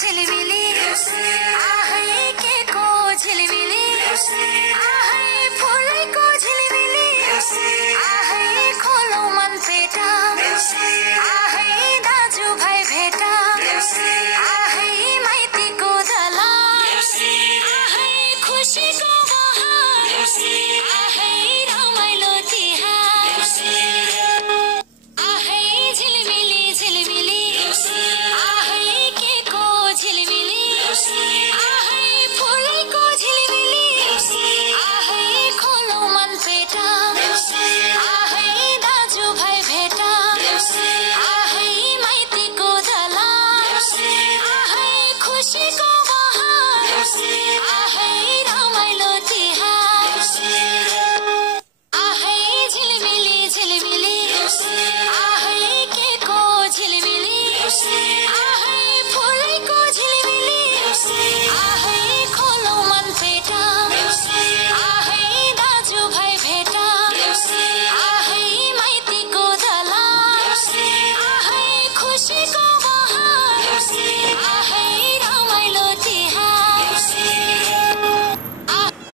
झिलिमिली आहै के को झिलिमिली आहै फुलैको झिलिमिली आहै खोलो मन पेटा आहै दाजु भाइ भेटा आहै माइतीको दला आहै खुसीको बहार आहै रमाइलो तिहार आहै झिलिमिली झिलिमिली आहै के को झिलिमिली आहै फुलैको झिलिमिली आहै खोलो मन पेटा आहै दाजु भाइ भेटा आहै माइतीको दला आहै खुसीको बहार आहै